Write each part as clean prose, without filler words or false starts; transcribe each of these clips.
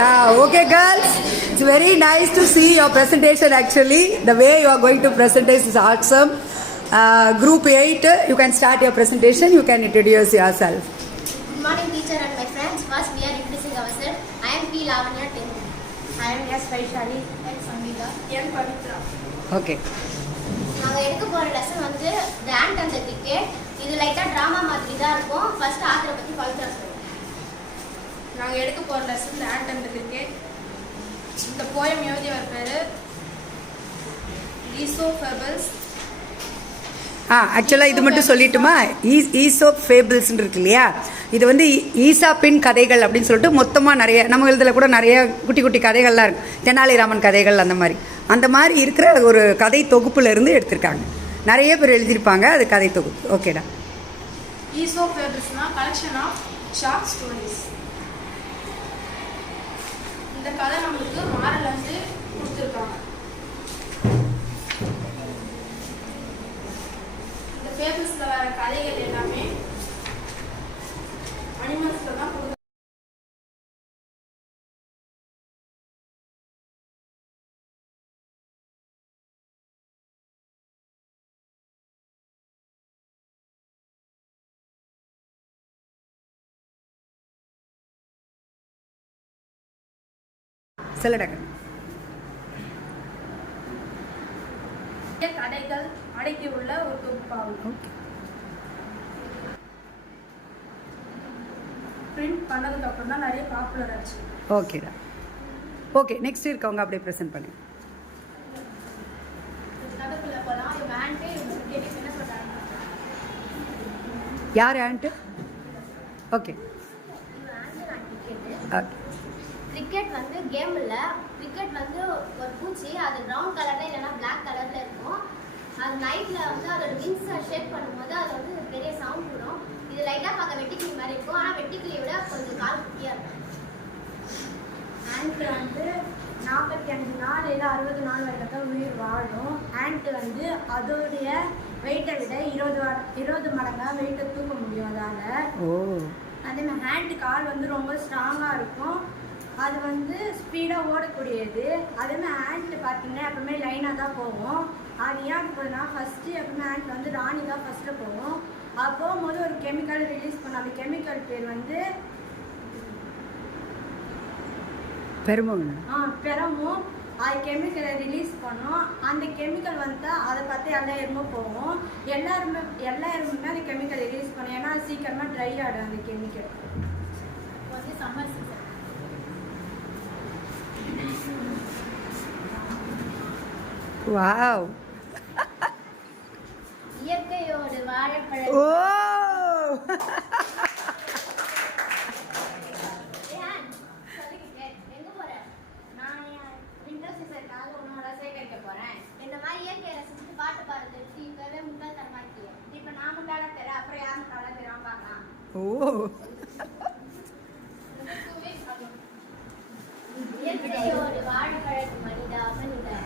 Okay, girls. It's very nice to see your presentation actually. The way you are going to present is awesome. Group 8, you can start your presentation. You can introduce yourself. Good morning, teacher and my friends. First, we are introducing ourselves. I am P. Lavanya 10. I am S. Vaishali. X. Sangita. M. Pavitra. Okay. நாங்கள் எடுக்க போகிற lesson வந்து த and and the cricket. இது லைட்டாக drama மாதிரி தான் இருக்கும். First ஆத்தரை பற்றி பவித்ரா சொல்லுவோம். நாங்கள் எடுக்க போகிற lesson the and and the cricket. இந்த போயம் எழுதியவர் பேர் ஈசோ ஃபேபிள்ஸ். ஆக்சுவலாக இது மட்டும் சொல்லிட்டுமா, ஈசோப் ஃபேபிள்ஸ்ன்னு இருக்கு இல்லையா, இது வந்து ஈசாப்பின் கதைகள் அப்படின்னு சொல்லிட்டு மொத்தமாக நிறைய நம்ம இதில் கூட நிறைய குட்டி குட்டி கதைகள்லாம் இருக்கும். தெனாலிராமன் கதைகள் அந்த மாதிரி இருக்கிற ஒரு கதை தொகுப்புலேருந்து எடுத்திருக்காங்க. நிறைய பேர் எழுதியிருப்பாங்க, அது கதை தொகுப்பு. ஓகேடா. ஈசோ ஃபேபிள்ஸ்னா கலெக்ஷன் ஆஃப் ஷார்ட் ஸ்டோரிஸ். இந்த கதை நம்மளுக்கு மாரல் வந்து கொடுத்துருக்காங்க. இந்த ஃபேபிள்ஸில் வர கதைகள் எல்லாமே அனிமல்ஸில் தான் கொடுத்து. சொல்லடாங்க. கதைகள் அடக்கி உள்ள ஒரு தொகுப்பாகும். பிரிண்ட் பண்ணதுக்கு அப்புறம் தான் நிறைய பாப்புலர் ஆச்சு. ஓகேடா. ஓகே, நெக்ஸ்ட் இருக்கவங்க அப்படியே ப்ரெசென்ட் பண்ணி. கதைக்குள்ள போகலாம். இவங்க ஆண்ட்டு இவங்க என்ன சொல்கிறாங்க? யார் ஆண்ட்டு? ஓகே. இவங்க ஆண்ட்டு நான் கிரிக்கெட்டு. ஓகே. கிரிக்கெட் வந்து கேம் இல்லை. கிரிக்கெட் வந்து ஒரு பூச்சி, அது ப்ரௌன் கலரில் இல்லைன்னா பிளாக் கலரில் இருக்கும். அது நைட்டில் வந்து அதோட விங்ஸை ஷேக் பண்ணும்போது அது வந்து பெரிய சவுண்ட் வரும். இது லைட்டாக பார்க்க வெட்டிக்கிளி மாதிரி இருக்கும், ஆனால் வெட்டிக்கிளியை விட கொஞ்சம் கால் குட்டியாக இருக்கும். ஆண்ட் வந்து 45 நாள் இல்லை 60 நாள் வரைக்கும் தான் உயிர் வாழும். ஆண்ட் வந்து அதோடைய வெயிட்டை விட 20 மடங்காக வெயிட்டை தூக்க முடியும். அதே மாதிரி ஹேண்ட் கால் வந்து ரொம்ப ஸ்ட்ராங்காக இருக்கும். அது வந்து ஸ்பீடாக ஓடக்கூடியது. அதேமாதிரி ஆண்ட் பார்த்தீங்கன்னா எப்பவுமே லைனாக தான் போகும். அது ஏன் போதுன்னா ஃபஸ்ட்டு எப்பவுமே ஆண்ட் வந்து ராணி தான் ஃபஸ்ட்டில் போகும். அது போகும்போது ஒரு கெமிக்கல் ரிலீஸ் பண்ணும். அந்த கெமிக்கல் பேர் வந்து பெரமோன். அது கெமிக்கலை ரிலீஸ் பண்ணும். அந்த கெமிக்கல் வந்தால் அதை பார்த்து எல்லா எருமும் போகும். எல்லா எருமுமே அந்த கெமிக்கல் ரிலீஸ் பண்ணும். ஏன்னா அது சீக்கிரமாக ட்ரை ஆகிடும் அந்த கெமிக்கல். வந்து சம்மர் சீசன். வாவ். இயற்கையோடு வாழைப்பழம். ஓ எங்க போற? நான் விண்டோ சீசனுக்காக உன்னோட சேகரிக்க போறேன். இந்த மாதிரி இயற்கையை ரசிச்சுட்டு பாட்டு பாடுறது இப்பவே முட்டாள் தரமாட்டிய. இப்ப நான் முட்டாள தர, அப்புறம் யார் முட்டாள தராம பார்க்கலாம். ஓ இயற்கையோடு வாழைப்பழத்து மனிதா மனிதா,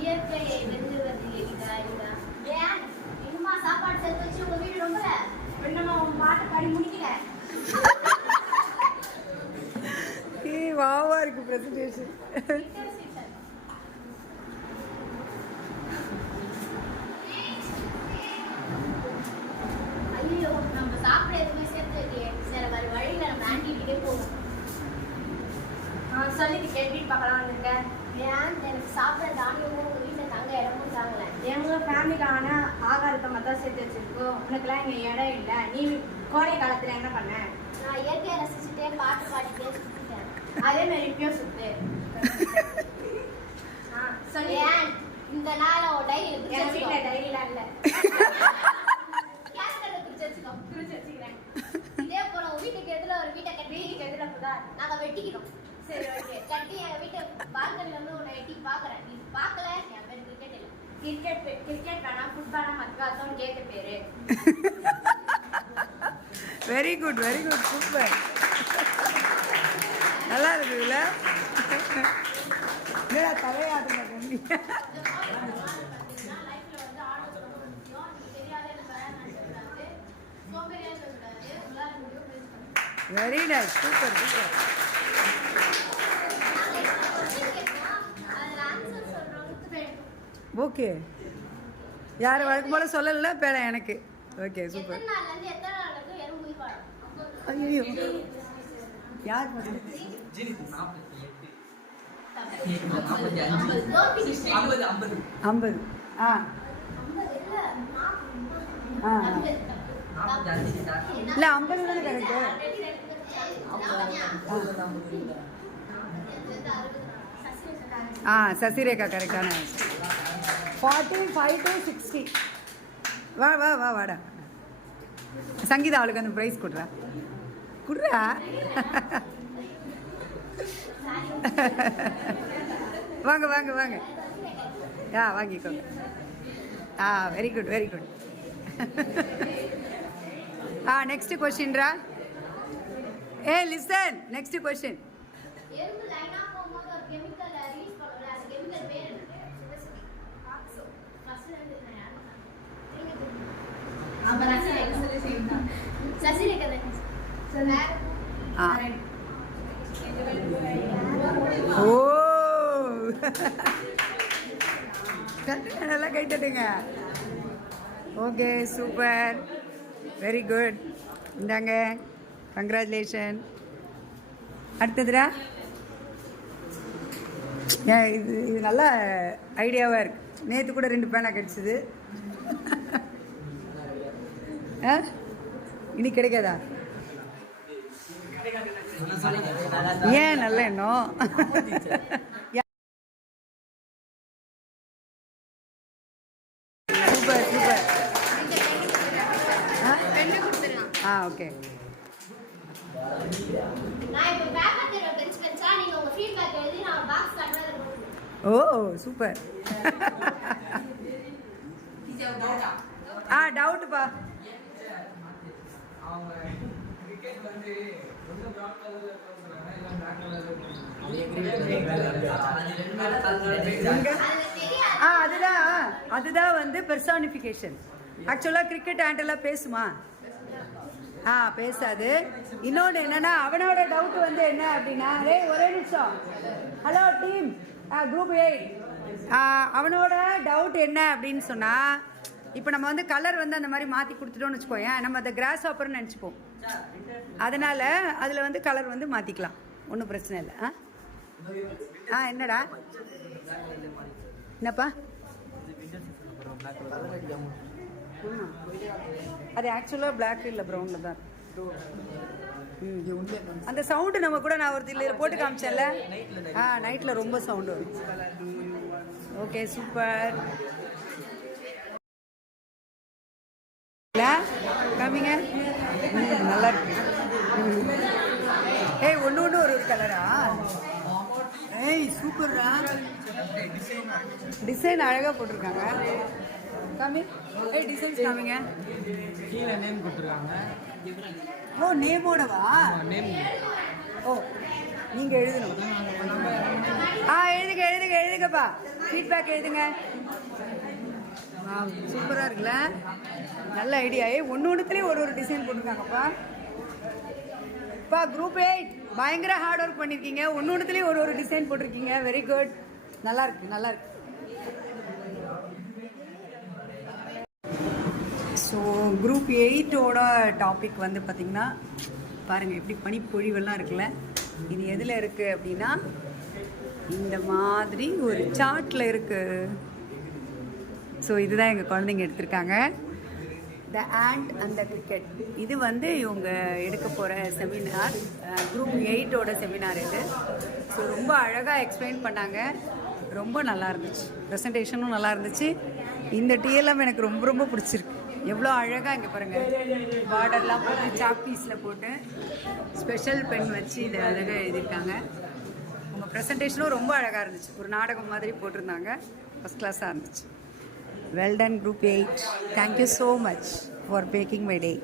இயற்கையை வெல்லுவது எளிதா எளிதா. ஏன் இன்னுமா சாப்பாடு சேர்த்து வச்சு உங்க வீடு ரொம்ப இன்னும் உங்க பாட்டை பாடி முடிக்கல. வாவா இருக்கு பிரசன்டேஷன். ஐயோ, நம்ம சாப்பிட எதுவுமே சேர்த்து வைக்கலையே. சரி, வர வழியில நம்ம ஆண்டிகிட்டே போவோம். சொல்லிட்டு கேட்டுட்டு பார்க்கலாம் வந்திருக்கேன். ஏன் எனக்கு சாப்பிட தானியமும் உங்க வீட்டில் தங்க இடமும் தாங்கல. எங்கள் ஃபேமிலிக்கான ஆகாரத்தை மட்டும் சேர்த்து வச்சிருக்கோம். உனக்குலாம் இங்கே இடம் இல்லை. நீ கோடை காலத்தில் என்ன பண்ண? நான் இயற்கையை ரசிச்சுட்டே பாட்டு பாடிட்டே சுற்றிட்டேன். அதே மாதிரி இப்பயும் சுத்து. சொல்லி ஏன் இந்த நாளை டைரி எங்கள் வீட்டில் டைரிலாம் இல்லை. குறிச்சு வச்சுக்கிறேன். இதே போல உங்க வீட்டுக்கு எதிர ஒரு வீட்டை கட்டி வீட்டுக்கு எதிர நாங்கள் வெட்டிக்கிறோம். சரி, ஓகே. கட்டி எங்கள் வீட்டு பால்கனியில் வந்து உன்னை எட்டி பார்க்குறேன். நீ பார்க்கல, என் பேர் கிரிக்கெட் இல்லை. கிரிக்கெட் வேணாம், ஃபுட்பாலா மத்துக்காதான் கேட்ட பேரு. Very good, very good, super. நல்லா இருக்குதுல்ல? என்னடா தலையாடுங்க கண்டி. Very nice, super, super. Okay, யார் வழக்கம் போல் சொல்லல பேர எனக்கு. Okay super. எத்தனை நாள்லேருந்து எத்தனை நாள் வரைக்கும் எறும்பு உயிர் வாழும்? ஐயோ யார் ஐம்பது. 50. ஆ இல்ல, ஆ இல்லை 50 தானே கரெக்டு. சசிரேகா கரெக்டான 45 to 60. வா வா வா வாடா. சங்கீதா அவளுக்கு அந்த ப்ரைஸ் கொடுறா. வாங்க வாங்க வாங்க. வாங்கிக்கோங்க. Very good very good. Next கொஸ்டின்ரா. Listen, next question. எறும்பு லைனா போகும்போது ஒரு கெமிக்கல் ரிலீஸ் பண்ணும்ல, அந்த கெமிக்கல் பேர் என்ன? சசிரேகா. ஓ நல்லா கை தட்டுங்க. Okay super, very good. இந்தாங்க, கங்க்ராச்சுலேஷன். அடுத்ததுடா. இது நல்ல ஐடியாவாக இருக்கு. நேற்று கூட 2 பேனா கிடச்சிது. இனி கிடைக்காதா? ஏன் நல்ல எண்ணம். Super super. ஓகே. நான் இப்போ பேப்பர் தேர்வு பென்ச் வச்சா நீங்க உங்க ஃபீட்பேக் எழுதி நான் பாக்ஸ் கட்டறத போடுவேன். ஓ சூப்பர். டவுட்பா. அவங்க கிரிக்கெட் வந்து ஒண்ணு பிளாக் கலர்ல போறாங்க, இல்ல பிளாக் கலர்ல போறாங்க. அதுதான் வந்து பெர்சானிஃபிகேஷன். ஆக்சுவலாக கிரிக்கெட் ஆண்டெல்லாம் பேசுமா? பேசாது. இன்னொன்று என்னன்னா, அவனோட டவுட் வந்து என்ன அப்படின்னா, ஒரே நிமிஷம். Hello team group 8. அவனோட டவுட் என்ன அப்படின்னு சொன்னால், இப்போ நம்ம வந்து கலர் வந்து அந்த மாதிரி மாற்றி கொடுத்துட்டோம்னு வச்சுக்கோயேன், நம்ம அதை கிராஸ் ஆப்பர்னு நினச்சிப்போம். அதனால் அதில் வந்து கலர் வந்து மாற்றிக்கலாம், ஒன்றும் பிரச்சனை இல்லை. என்னடா என்னப்பா? அது ஆக்சுவலாக பிளாக் இல்லை, ப்ரௌனில் தான். அந்த சவுண்டு நம்ம கூட நான் ஒரு இதில் போட்டு காமிச்சேன்ல. நைட்டில் ரொம்ப சவுண்டு வரும். Okay super. காமிங்க. நல்லா இருக்கு. ஒன்று ஒரு கலரா? சூப்பர்ரா. டிசைன் அழகாக போட்டிருக்காங்க. காமி. டிசைன்ஸ் காமிங்க. கீழே நேம் கொடுத்துருக்காங்க. ஓ நேமோடவா? நேம். ஓ நீங்கள் எழுதணும். எழுதுங்கப்பா. ஃபீட்பேக் எழுதுங்க. சூப்பராக இருக்குல்ல? நல்ல ஐடியா. ஒன்றுத்துலேயும் ஒரு டிசைன் போட்டிருக்காங்கப்பா. குரூப் 8 பயங்கர ஹார்ட் ஒர்க் பண்ணியிருக்கீங்க. ஒன்றுத்துலேயும் ஒரு டிசைன் போட்டிருக்கீங்க. Very good. நல்லா இருக்கு நல்லா இருக்கு. ஸோ குரூப் 8ஓட டாபிக் வந்து பார்த்திங்கன்னா, பாருங்கள் எப்படி பனிப்பொழிவெல்லாம் இருக்குல்ல. இது எதில் இருக்குது அப்படின்னா, இந்த மாதிரி ஒரு சார்ட்டில் இருக்குது. ஸோ இதுதான் எங்கள் குழந்தைங்க எடுத்திருக்காங்க. த ஆண்ட் அண்ட் த கிரிக்கெட். இது வந்து இவங்க எடுக்க போகிற செமினார், குரூப் 8ஓட செமினார் இது. ஸோ ரொம்ப அழகாக எக்ஸ்பிளைன் பண்ணாங்க. ரொம்ப நல்லா இருந்துச்சு. ப்ரெசன்டேஷனும் நல்லா இருந்துச்சு. இந்த டிஎல்எம் எனக்கு ரொம்ப ரொம்ப பிடிச்சிருக்கு. எவ்வளோ அழகாக இங்கே பாருங்கள், பார்டர்லாம் போட்டு சாக் பீஸில் போட்டு ஸ்பெஷல் பென் வச்சு இதை அழகாக எழுதியிருக்காங்க. உங்கள் ப்ரெசன்டேஷனும் ரொம்ப அழகாக இருந்துச்சு. ஒரு நாடகம் மாதிரி போட்டிருந்தாங்க. ஃபஸ்ட் கிளாஸாக இருந்துச்சு. Well done, Group 8. Thank you so much for making my day.